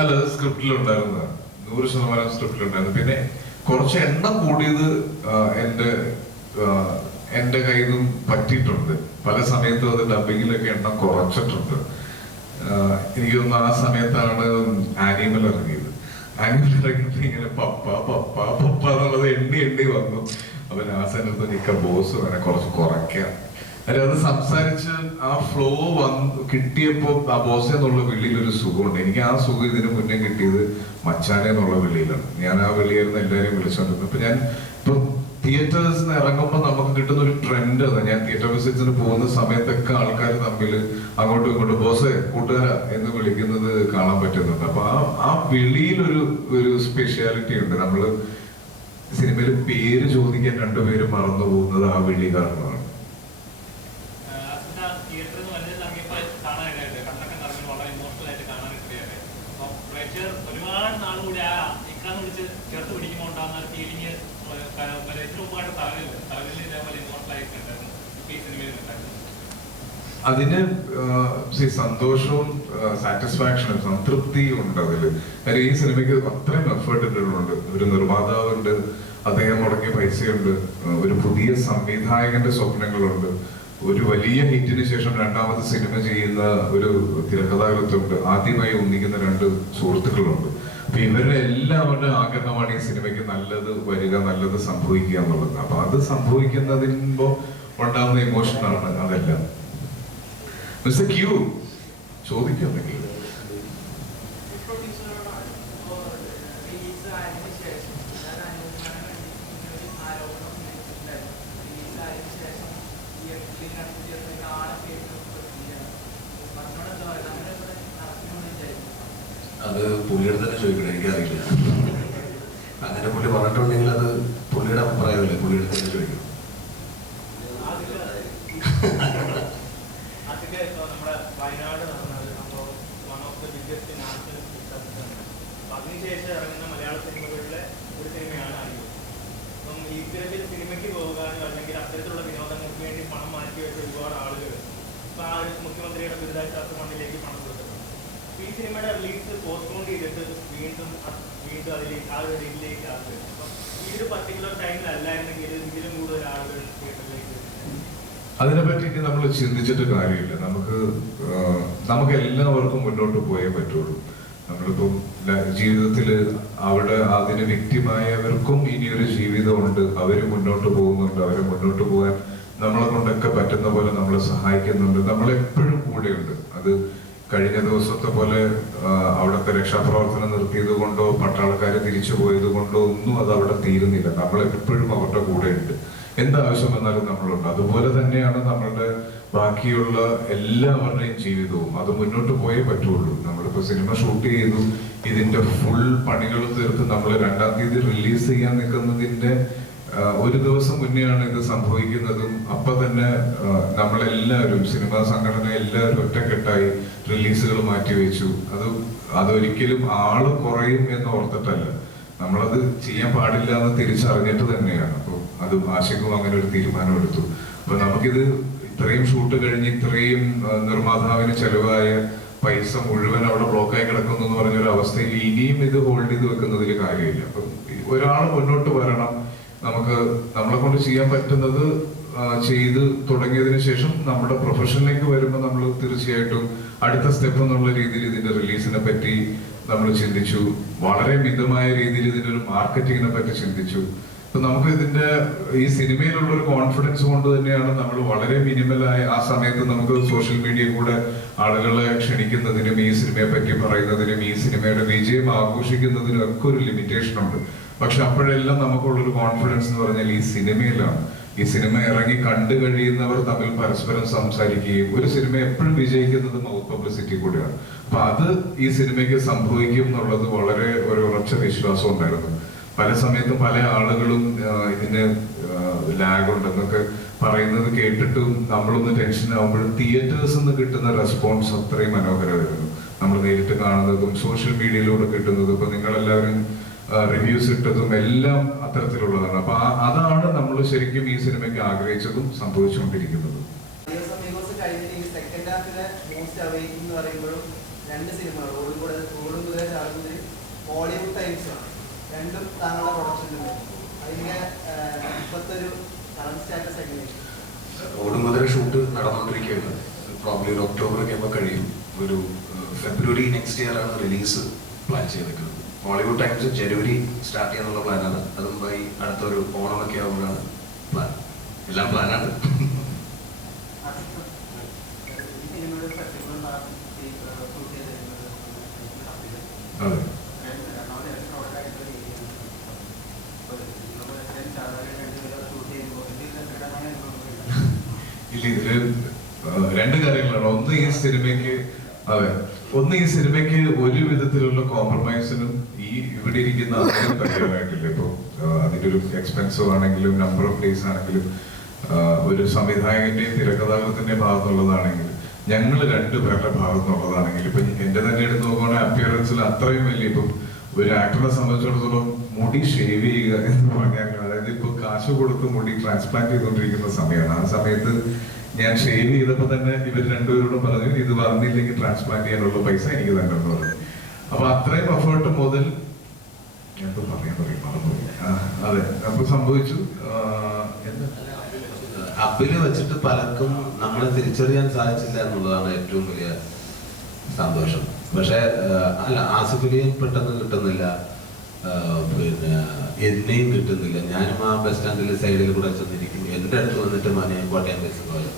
അല്ല, അത് സ്ക്രിപ്റ്റിലുണ്ടായിരുന്നതാണ്, 100% സ്ക്രിപ്റ്റിലുണ്ടായിരുന്നു. പിന്നെ കുറച്ച് എണ്ണം കൂടിയത് എന്റെ കയ്യിൽ നിന്നും പറ്റിയിട്ടുണ്ട്. പല സമയത്തും അത് ഡബിങ്ങിലൊക്കെ എണ്ണം കുറച്ചിട്ടുണ്ട്. എനിക്ക് തോന്നുന്നു ആ സമയത്താണ് ആനിമൽ ഇറങ്ങിയത്. ആനിമൽ ഇറങ്ങിയിട്ട് ഇങ്ങനെ പപ്പ പപ്പ പപ്പ എന്നുള്ളത് എണ്ണി വന്നു. അപ്പൊ നാസനടുത്ത് നിക്ക ബോസ് വേണേ കുറച്ച് കുറയ്ക്കാം. അത് സംസാരിച്ച് ആ ഫ്ലോ കിട്ടിയപ്പോ ആ ബോസ് എന്നുള്ള വിളിയിൽ ഒരു സുഖമുണ്ട്. എനിക്ക് ആ സുഖം ഇതിനു മുന്നേ കിട്ടിയത് മച്ചാനെ എന്നുള്ള വിളിയിലാണ്. ഞാൻ ആ വിളിയായിരുന്നു എല്ലാവരെയും വിളിച്ചോണ്ടിരുന്നത്. ഇപ്പൊ ഞാൻ ഇപ്പൊ തിയേറ്റേഴ്സിൽ നിന്ന് ഇറങ്ങുമ്പോൾ നമുക്ക് കിട്ടുന്ന ഒരു ട്രെൻഡ് ആണ്. ഞാൻ തിയേറ്റർ വിസിറ്റ്സിന് പോകുന്ന സമയത്തൊക്കെ ആൾക്കാർ തമ്മിൽ അങ്ങോട്ടും ഇങ്ങോട്ടും ബോസേ കൂട്ടുകാരാ എന്ന് വിളിക്കുന്നത് കാണാൻ പറ്റുന്നുണ്ട്. അപ്പൊ ആ വിളിയിലൊരു സ്പെഷ്യാലിറ്റി ഉണ്ട്. നമ്മള് സിനിമയിൽ പേര് ചോദിക്കാൻ രണ്ടുപേരും മറന്നു പോകുന്നത് ആ വിളി കാരണമാണ്. ഒരുപാട് നാളുകൂടി ആ ഇക്കാന്ന് വിളിച്ച് ചേർത്ത് പിടിക്കുമ്പോൾ ഉണ്ടാകുന്ന ഫീലിംഗ് അതിന് സന്തോഷവും സാറ്റിസ്ഫാക്ഷനും സംതൃപ്തിയും ഉണ്ട് അതില്. കാര്യം ഈ സിനിമയ്ക്ക് അത്രയും എഫേർട്ട് ഇട്ടിട്ടുണ്ട്. ഒരു നിർമ്മാതാവുണ്ട്, അദ്ദേഹം മുടക്കിയ പൈസയുണ്ട്, ഒരു പുതിയ സംവിധായകന്റെ സ്വപ്നങ്ങളുണ്ട്, ഒരു വലിയ ഹിറ്റിന് ശേഷം രണ്ടാമത് സിനിമ ചെയ്യുന്ന ഒരു തിരക്കഥാകൃത്തുണ്ട്, ആദ്യമായി ഒന്നിക്കുന്ന 2 സുഹൃത്തുക്കളുണ്ട്. അപ്പൊ ഇവരുടെ എല്ലാവരുടെ ആഗ്രഹമാണ് ഈ സിനിമയ്ക്ക് നല്ലത് വരിക, നല്ലത് സംഭവിക്കുക എന്നുള്ളത്. അപ്പൊ അത് സംഭവിക്കുന്നതിമ്പോ ഉണ്ടാകുന്ന ഇമോഷനാണ് അതെല്ലാം. മിസ്റ്റർ ക്യൂ ചോദിക്കുന്നെങ്കിൽ അത് പുള്ളിയുടെ തന്നെ ചോദിക്കണം, എനിക്കറിയില്ല. അങ്ങനെ പുള്ളി പറഞ്ഞിട്ടുണ്ടെങ്കിൽ അത് പുള്ളിയുടെ അഭിപ്രായമല്ലേ, പുള്ളിയുടെ തന്നെ ചോദിക്കണം. നമ്മുടെ വയനാട് നടന്നത് one of the biggest national അതിനുശേഷം ഇറങ്ങുന്ന മലയാള സിനിമകളിലെ ഒരു സിനിമയാണ് അറിയുന്നത്. അപ്പം ഇത്തരത്തിൽ സിനിമയ്ക്ക് പോകാനോ അല്ലെങ്കിൽ അത്തരത്തിലുള്ള വിനോദങ്ങൾക്ക് വേണ്ടി പണം മാറ്റി വെച്ച ഒരുപാട് ആളുകൾ ഇപ്പൊ ആ മുഖ്യമന്ത്രിയുടെ ദുരിതാശ്വാസ ഫണ്ടിലേക്ക് പണം കൊടുത്തിട്ടുണ്ട്. ഈ സിനിമയുടെ റിലീസ് പോസ്റ്റ്പോൺ ചെയ്തിട്ട് വീണ്ടും അതിലേക്ക് ആ ഒരു ഡേറ്റിലേക്ക് ആക്കുക. അപ്പം ഈ ഒരു പർട്ടിക്കുലർ ടൈമിലല്ലായിരുന്നെങ്കിൽ ഇതിലും കൂടുതൽ ആളുകൾ തിയേറ്ററിലേക്ക്. അതിനെപ്പറ്റി നമ്മൾ ചിന്തിച്ചിട്ട് കാര്യമില്ല. നമുക്ക് എല്ലാവർക്കും മുന്നോട്ട് പോയേ പറ്റുള്ളൂ. നമ്മളിപ്പം ജീവിതത്തിൽ അവിടെ അതിന് വ്യക്തിമായവർക്കും ഇനിയൊരു ജീവിതമുണ്ട്, അവര് മുന്നോട്ട് പോകുന്നുണ്ട്. അവരെ മുന്നോട്ട് പോകാൻ നമ്മളെ കൊണ്ടൊക്കെ പറ്റുന്ന പോലെ നമ്മളെ സഹായിക്കുന്നുണ്ട്. നമ്മളെപ്പോഴും കൂടെയുണ്ട്. അത് കഴിഞ്ഞ ദിവസത്തെ പോലെ അവിടുത്തെ രക്ഷാപ്രവർത്തനം നിർത്തിയത് കൊണ്ടോ പട്ടാളക്കാരെ തിരിച്ചു പോയത് കൊണ്ടോ ഒന്നും അത് അവിടെ തീരുന്നില്ല. നമ്മളെപ്പോഴും അവരുടെ കൂടെയുണ്ട്. എന്താവശ്യം വന്നാലും നമ്മളുണ്ട്. അതുപോലെ തന്നെയാണ് നമ്മളുടെ ബാക്കിയുള്ള എല്ലാവരുടെയും ജീവിതവും. അത് മുന്നോട്ട് പോയേ പറ്റുള്ളൂ. നമ്മളിപ്പോ സിനിമ ഷൂട്ട് ചെയ്തു, ഇതിന്റെ ഫുൾ പണികൾ തീർത്ത് നമ്മൾ 2-ാം തീയതി റിലീസ് ചെയ്യാൻ നിൽക്കുന്നതിന്റെ ഒരു ദിവസം മുന്നെയാണ് ഇത് സംഭവിക്കുന്നതും. അപ്പൊ തന്നെ നമ്മളെല്ലാവരും സിനിമാ സംഘടന എല്ലാവരും ഒറ്റക്കെട്ടായി റിലീസുകൾ മാറ്റിവെച്ചു. അതൊരിക്കലും ആള് കുറയും എന്ന് ഓർത്തിട്ടല്ല, നമ്മളത് ചെയ്യാൻ പാടില്ല എന്ന് തിരിച്ചറിഞ്ഞിട്ട് തന്നെയാണ്. അപ്പൊ അത് ആശിക്കും അങ്ങനെ ഒരു തീരുമാനം എടുത്തു. അപ്പൊ നമുക്കിത് ഇത്രയും ഷൂട്ട് കഴിഞ്ഞ് ഇത്രയും നിർമ്മാതാവിന് ചെലവായ പൈസ മുഴുവൻ അവിടെ ബ്ലോക്കായി കിടക്കുന്നു എന്ന് പറഞ്ഞൊരു അവസ്ഥയിൽ ഇനിയും ഇത് ഹോൾഡ് ചെയ്ത് വെക്കുന്നതിൽ കാര്യമില്ല. അപ്പം ഒരാൾ മുന്നോട്ട് വരണം, നമുക്ക് നമ്മളെ കൊണ്ട് ചെയ്യാൻ പറ്റുന്നത് ചെയ്ത് തുടങ്ങിയതിനു ശേഷം നമ്മുടെ പ്രൊഫഷനിലേക്ക് വരുമ്പോൾ നമ്മൾ തീർച്ചയായിട്ടും അടുത്ത സ്റ്റെപ്പ് എന്നുള്ള രീതിയിൽ ഇതിന്റെ റിലീസിനെ പറ്റി നമ്മൾ ചിന്തിച്ചു. വളരെ മിതമായ രീതിയിൽ ഇതിന്റെ ഒരു മാർക്കറ്റിങ്ങിനെ പറ്റി ചിന്തിച്ചു. അപ്പൊ നമുക്ക് ഇതിന്റെ ഈ സിനിമയിലുള്ള ഒരു കോൺഫിഡൻസ് കൊണ്ട് തന്നെയാണ് നമ്മൾ വളരെ മിനിമലായ ആ സമയത്ത് നമുക്ക് സോഷ്യൽ മീഡിയ കൂടെ ആളുകളെ ക്ഷണിക്കുന്നതിനും ഈ സിനിമയെ പറ്റി പറയുന്നതിനും ഈ സിനിമയുടെ വിജയം ആഘോഷിക്കുന്നതിനും ഒക്കെ ഒരു ലിമിറ്റേഷൻ ഉണ്ട്. പക്ഷെ അപ്പോഴെല്ലാം നമുക്കുള്ളൊരു കോൺഫിഡൻസ് എന്ന് പറഞ്ഞാൽ ഈ സിനിമയിലാണ്. ഈ സിനിമ ഇറങ്ങി കണ്ടു കഴിയുന്നവർ തമ്മിൽ പരസ്പരം സംസാരിക്കുകയും ഒരു സിനിമ എപ്പോഴും വിജയിക്കുന്നത് മൗത്ത് പബ്ലിസിറ്റി കൂടെയാണ്. അപ്പൊ അത് ഈ സിനിമയ്ക്ക് സംഭവിക്കും എന്നുള്ളത് വളരെ ഒരു ഉറച്ച വിശ്വാസം ഉണ്ടായിരുന്നു. പല സമയത്തും പല ആളുകളും ഇതിന് ലാഗ് ഉണ്ടെന്നൊക്കെ പറയുന്നത് കേട്ടിട്ടും നമ്മളൊന്ന് ടെൻഷൻ ആകുമ്പോഴും തിയേറ്റേഴ്സിൽ നിന്ന് കിട്ടുന്ന റെസ്പോൺസ് അത്രയും മനോഹരമായിരുന്നു. നമ്മൾ നേരിട്ട് കാണുന്നതും സോഷ്യൽ മീഡിയയിലൂടെ കിട്ടുന്നതും ഇപ്പൊ നിങ്ങളെല്ലാവരും റിവ്യൂസ് ഇട്ടതും എല്ലാം അത്തരത്തിലുള്ളതാണ്. അപ്പൊ അതാണ് നമ്മൾ ശരിക്കും ഈ സിനിമയ്ക്ക് ആഗ്രഹിച്ചതും സംഭവിച്ചുകൊണ്ടിരിക്കുന്നതും. രണ്ട് സിനിമകൾ ഹോളിവുഡ് ടൈംസ് ആണ്. രണ്ടും താങ്കളുടെ പ്രൊഡക്ഷനിലുണ്ട്. അതിന്റെ ഇപ്പോഴത്തെ ഒരു കറന്റ് സ്റ്റാറ്റസ് എങ്ങനെയാണ്? ഓടുമുതൽ ഷൂട്ട് നടന്നുകൊണ്ടിരിക്കുകയാണ്. പ്രോബ്ലി ഒരു ഒക്ടോബർ ഒക്കെ കഴിയും. ഒരു ഫെബ്രുവരി നെക്സ്റ്റ് ഇയർ ആണ് റിലീസ് പ്ലാൻ ചെയ്തിരിക്കുന്നത്. ഹോളിവുഡ് ടൈംസ് ജനുവരി സ്റ്റാർട്ട് ചെയ്യാനുള്ള പ്ലാനാണ്. അതുമായി അടുത്തൊരു ഓണമൊക്കെ ആകുമ്പോഴാണ് പ്ലാൻ. എല്ലാം പ്ലാനാണ്. അതെ, ഇല്ല, ഇതില് രണ്ട് കാര്യങ്ങളാണ്. ഒന്ന് ഈ സിനിമയ്ക്ക് ഒരു വിധത്തിലുള്ള കോംപ്രമൈസിനും ഈ ഇവിടെ ഇരിക്കുന്ന ആളുകൾ തയ്യാറായിട്ടില്ല. ഇപ്പൊ അതിന്റെ ഒരു എക്സ്പെൻസീവ് ആണെങ്കിലും നമ്പർ ഓഫ് ഡേയ്സ് ആണെങ്കിലും ഒരു സംവിധായകന്റെയും തിരക്കഥാകൃത്തിന്റെയും ഭാഗത്തുള്ളതാണെങ്കിലും ഞങ്ങൾ രണ്ടുപേരുടെ ഭാഗത്തുനിന്നുള്ളതാണെങ്കിലും ഇപ്പൊ എന്റെ തന്നെ എടുത്ത് നോക്കുകയാണെങ്കിൽ അപ്പിയറൻസിൽ അത്രയും വലിയ ഇപ്പം ഒരു ആക്ടറിനെ സംബന്ധിച്ചിടത്തോളം മുടി ഷേവ് ചെയ്യുക എന്ന് പറഞ്ഞാൽ, അതായത് ഇപ്പൊ കാശ് കൊടുത്ത് മുടി ട്രാൻസ്പ്ലാന്റ് ചെയ്തുകൊണ്ടിരിക്കുന്ന സമയമാണ്. ആ സമയത്ത് ഞാൻ ഷേവ് ചെയ്തപ്പോ തന്നെ ഇവർ രണ്ടുപേരോടും പറഞ്ഞു ഇത് വന്നില്ലെങ്കിൽ ട്രാൻസ്പ്ലാന്റ് ചെയ്യാനുള്ള പൈസ എനിക്ക് തന്നെ എന്ന് പറഞ്ഞു. അപ്പൊ അത്രയും എഫേർട്ട് മുതൽ അതെ അപ്പൊ സംഭവിച്ചു. അപ്പില് വെച്ചിട്ട് പലർക്കും നമ്മളെ തിരിച്ചറിയാൻ സാധിച്ചില്ല എന്നുള്ളതാണ് ഏറ്റവും വലിയ സന്തോഷം. പക്ഷെ അല്ല, ആസിഫലിയും പെട്ടെന്ന് കിട്ടുന്നില്ല, പിന്നെ എന്നെയും കിട്ടുന്നില്ല. ഞാനും ആ ബസ് സ്റ്റാൻഡിൽ സൈഡിൽ കൂടെ ചെന്നിരിക്കും. എന്റെ അടുത്ത് വന്നിട്ട് മനയും കോട്ടയം ബസ് പോലെ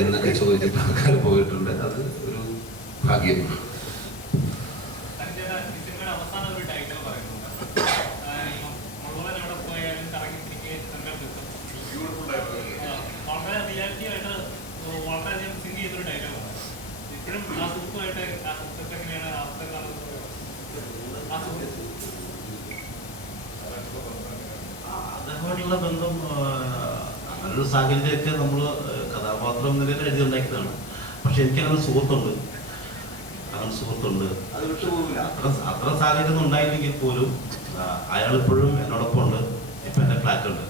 എന്നൊക്കെ ചോദിച്ചിട്ട് ആൾക്കാർ പോയിട്ടുണ്ട്. അത് ഒരു ഭാഗ്യം. അതുമായിട്ടുള്ള ബന്ധം അങ്ങനൊരു സാഹചര്യമൊക്കെ നമ്മൾ കഥാപാത്രം നിലയിൽ എഴുതിയുണ്ടാക്കിയതാണ്. പക്ഷെ എനിക്കങ്ങനെ സുഹൃത്തുണ്ട്. അത് വിട്ടുപോകില്ല. അത്ര സാഹചര്യം ഉണ്ടായില്ലെങ്കിൽ പോലും അയാളിപ്പോഴും എന്നോടൊപ്പം ഉണ്ട്. ഇപ്പൊ എന്റെ ഫ്ലാറ്റ് ഉണ്ട്.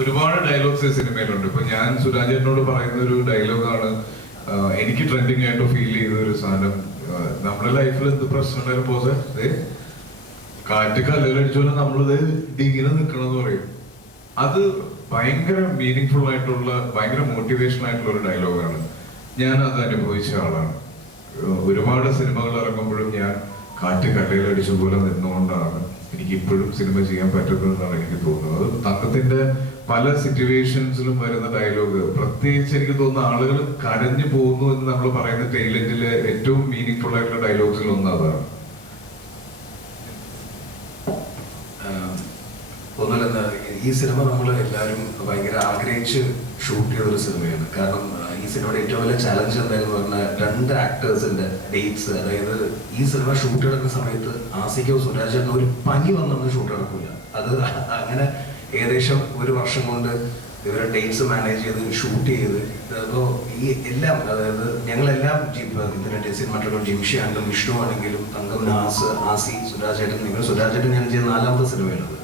ഒരുപാട് ഡയലോഗ്സ് ഈ സിനിമയിലുണ്ട്. ഇപ്പൊ ഞാൻ സുരാജേട്ടനോട് പറയുന്ന ഒരു ഡയലോഗാണ് എനിക്ക് ട്രെൻഡിങ് ആയിട്ട് ഫീൽ ചെയ്ത ഒരു സാധനം. നമ്മുടെ ലൈഫിൽ എന്ത് പ്രശ്നം ഉണ്ടായാലും പോസെ കാറ്റ് കല്ലടിച്ചോലെ നമ്മളിത് ഇങ്ങനെ നിൽക്കണമെന്ന് പറയും. അത് ഭയങ്കര മീനിങ് ഫുൾ ആയിട്ടുള്ള ഭയങ്കര മോട്ടിവേഷൻ ആയിട്ടുള്ള ഒരു ഡയലോഗാണ്. ഞാൻ അത് അനുഭവിച്ച ആളാണ്. ഒരുപാട് സിനിമകൾ ഇറങ്ങുമ്പോഴും ഞാൻ കാറ്റ് കല്ലടിച്ച പോലെ നിന്നുകൊണ്ടാണ് എനിക്ക് ഇപ്പോഴും സിനിമ ചെയ്യാൻ പറ്റുന്നതെന്നാണ് എനിക്ക് തോന്നുന്നത്. അത് തങ്കത്തിന്റെ പല സിറ്റുവേഷൻസിലും വരുന്ന ഡയലോഗ്, പ്രത്യേകിച്ച് എനിക്ക് തോന്നുന്ന ആളുകൾ കരഞ്ഞു പോകുന്നു എന്ന് നമ്മൾ പറയുന്ന ടൈലന്റിലെ ഏറ്റവും മീനിങ് ഫുൾ ആയിട്ടുള്ള ഡയലോഗ്സിൽ ഒന്ന് അതാണ്. ഒന്നുമല്ല, ഈ സിനിമ നമ്മൾ എല്ലാവരും ഭയങ്കര ആഗ്രഹിച്ച് ഷൂട്ട് ചെയ്തൊരു സിനിമയാണ്. കാരണം ഈ സിനിമയുടെ ഏറ്റവും വലിയ ചലഞ്ച് എന്തായെന്ന് പറഞ്ഞാൽ 2 ആക്ടേഴ്സിന്റെ ഡേറ്റ്സ്. അതായത് ഈ സിനിമ ഷൂട്ട് എടുക്കുന്ന സമയത്ത് ആസിക്കോ സുരാജേട്ടനോ ഒരു പനി വന്നൊന്നും ഷൂട്ട് എടുക്കില്ല. അത് അങ്ങനെ ഏകദേശം 1 വർഷം കൊണ്ട് ഇവരെ ഡേറ്റ്സ് മാനേജ് ചെയ്ത് ഷൂട്ട് ചെയ്ത് അപ്പോൾ ഈ എല്ലാം, അതായത് ഞങ്ങളെല്ലാം ഇതിന്റെ സിനിമാറ്റോഗ്രാഫർ ജിംഷി ആണെങ്കിലും വിഷ്ണു ആണെങ്കിലും തങ്കം, നാസ്, ആസി, സുരാജേട്ടൻ, നിങ്ങൾ സുരാജേട്ടൻ ഞാൻ ചെയ്ത 4ാമത്തെ സിനിമയാണത്.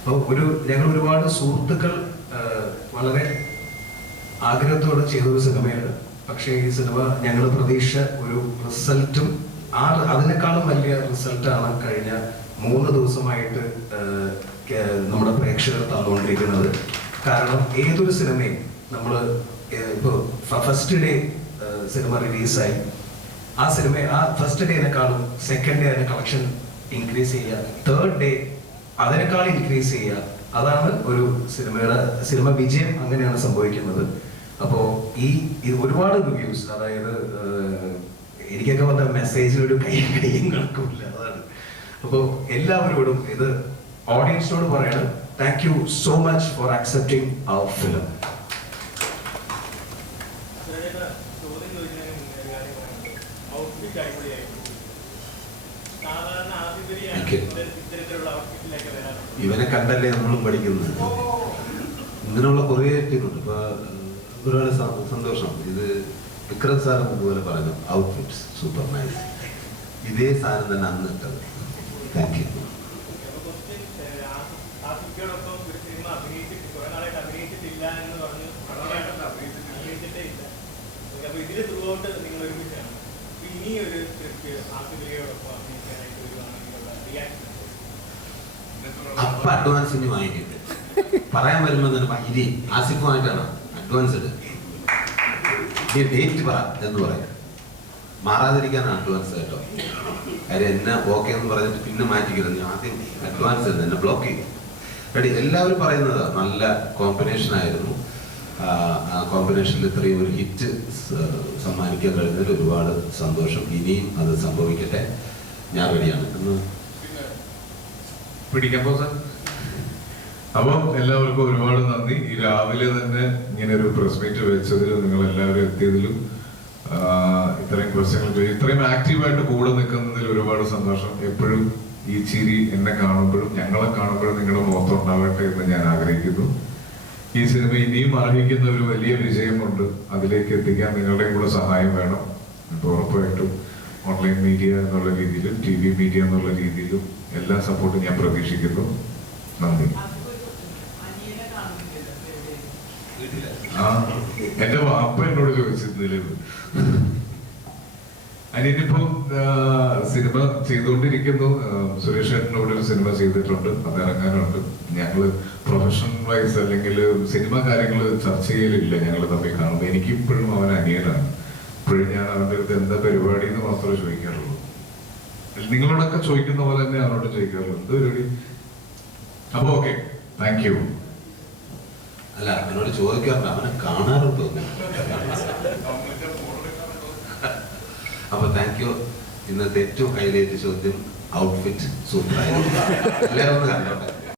അപ്പോൾ ഞങ്ങൾ ഒരുപാട് സുഹൃത്തുക്കൾ വളരെ ആഗ്രഹത്തോടെ ചെയ്തൊരു സിനിമയാണ്. പക്ഷേ ഈ സിനിമ ഞങ്ങൾ പ്രതീക്ഷ ഒരു റിസൾട്ടും അതിനേക്കാളും വലിയ റിസൾട്ടാണ് കഴിഞ്ഞ 3 ദിവസമായിട്ട് നമ്മുടെ പ്രേക്ഷകർ തന്നുകൊണ്ടിരിക്കുന്നത്. കാരണം ഏതൊരു സിനിമയും നമ്മൾ ഇപ്പോൾ ഫസ്റ്റ് ഡേ സിനിമ റിലീസായി, ആ ഫസ്റ്റ് ഡേനെക്കാളും സെക്കൻഡ് ഡേ അതിന്റെ കളക്ഷൻ ഇൻക്രീസ് ചെയ്യുക, തേർഡ് ഡേ അതിനേക്കാൾ ഇൻക്രീസ് ചെയ്യുക. അതാണ് ഒരു സിനിമ വിജയം, അങ്ങനെയാണ് സംഭവിക്കുന്നത്. അപ്പോൾ ഈ ഒരുപാട് റിവ്യൂസ്, അതായത് എനിക്കൊക്കെ വന്ന മെസ്സേജിൽ ഒരു കയ്യും കണക്കുമില്ല. അതാണ്. അപ്പോൾ എല്ലാവരോടും ഇത് ഓഡിയൻസിനോട് പറയണം, thank you so much for accepting our film. ഇവനെ കണ്ടല്ലേ നമ്മളും പഠിക്കുന്നത്. ഇങ്ങനെയുള്ള കുറേ ടീമുണ്ട്. ഇപ്പൊ ഒരുപാട് സന്തോഷം. ഇത് വിക്രം സാർ പോലെ പറഞ്ഞു, ഔട്ട്ഫിറ്റ്സ് സൂപ്പർ നൈസ്. ഇതേ സാധനം തന്നെ അന്ന് ഇട്ടത്. Thank you. അപ്പൊ അഡ്വാൻസ് ഇനി വാങ്ങിക്കട്ടെ. പറയാൻ വരുമ്പോ തന്നെ ഇത് ആസിഫുമായിട്ടാണ് അഡ്വാൻസ് എടുക്കുക. ഡേറ്റ് പറ എന്ന് പറയാം. മാറാതിരിക്കാനാണ് അഡ്വാൻസ് കേട്ടോ. കാര്യം എന്നെ ഓക്കെ എന്ന് പറഞ്ഞിട്ട് പിന്നെ മാറ്റിക്കരുത്. ഞാൻ ആദ്യം അഡ്വാൻസ് തന്നെ എന്നെ ബ്ലോക്ക് ചെയ്യും. റെഡി. എല്ലാവരും പറയുന്നത് നല്ല കോമ്പിനേഷൻ ആയിരുന്നു. ആ കോമ്പിനേഷനിൽ ഇത്രയും ഒരു ഹിറ്റ് സമ്മാനിക്കാൻ കഴിഞ്ഞതിൽ ഒരുപാട് സന്തോഷം. ഇനിയും അത് സംഭവിക്കട്ടെ. ഞാൻ റെഡിയാണ് എന്ന് പിടിക്കാൻ പോ സാർ. അപ്പം എല്ലാവർക്കും ഒരുപാട് നന്ദി. ഈ രാവിലെ തന്നെ ഇങ്ങനെ ഒരു പ്രസ് മീറ്റ് വെച്ചതിലും നിങ്ങൾ എല്ലാവരും എത്തിയതിലും ഇത്രയും ക്വസ്റ്റ്യങ്ങൾ ഇത്രയും ആക്റ്റീവായിട്ട് കൂടെ നിൽക്കുന്നതിൽ ഒരുപാട് സന്തോഷം. എപ്പോഴും ഈ ചിരി എന്നെ കാണുമ്പോഴും ഞങ്ങളെ കാണുമ്പോഴും നിങ്ങളുടെ മുഖത്തുണ്ടാവട്ടെ എന്ന് ഞാൻ ആഗ്രഹിക്കുന്നു. ഈ സിനിമ ഇനിയും അർഹിക്കുന്ന ഒരു വലിയ വിജയമുണ്ട്. അതിലേക്ക് എത്തിക്കാൻ നിങ്ങളുടെയും കൂടെ സഹായം വേണം. ഇപ്പോൾ ഉറപ്പായിട്ടും ഓൺലൈൻ മീഡിയ എന്നുള്ള രീതിയിലും TV മീഡിയ എന്നുള്ള രീതിയിലും എല്ലാ സപ്പോർട്ടും ഞാൻ പ്രതീക്ഷിക്കുന്നു. നന്ദി. എന്റെ വാപ്പ എന്നോട് ചോദിച്ചിരുന്നില്ല. അനിയനിപ്പോ സിനിമ ചെയ്തുകൊണ്ടിരിക്കുന്നു. സുരേഷ് ഏട്ടനോട് ഒരു സിനിമ ചെയ്തിട്ടുണ്ട്, അത് ഇറങ്ങാനുണ്ട്. ഞങ്ങള് പ്രൊഫഷൻ വൈസ് അല്ലെങ്കിൽ സിനിമ കാര്യങ്ങൾ ചർച്ച ചെയ്യലില്ല. ഞങ്ങൾ തമ്മിൽ കാണുമ്പോൾ എനിക്കിപ്പോഴും അവൻ അനിയനാണ്. ഇപ്പോഴും ഞാൻ അവന്റെ അടുത്ത് എന്താ പരിപാടി എന്ന് മാത്രമേ ചോദിക്കാറുള്ളൂ. നിങ്ങളോടൊക്കെ ചോദിക്കുന്ന പോലെ തന്നെ അവനോട് ചോദിക്കാറുള്ളൂ, എന്ത് പരിപാടി. അപ്പൊ ഓക്കെ, താങ്ക് യു. അല്ല, അവനോട് ചോദിക്കാറുണ്ട്, അവനെ കാണാറുണ്ടോ? അപ്പൊ താങ്ക് യു. ഇന്നത്തെ ഏറ്റവും ഹൈലൈറ്റ് ചോദ്യം, ഔട്ട്ഫിറ്റ് സൂപ്പറായിരുന്നു. എല്ലാവരും ഒന്ന് കണ്ടോട്ടെ.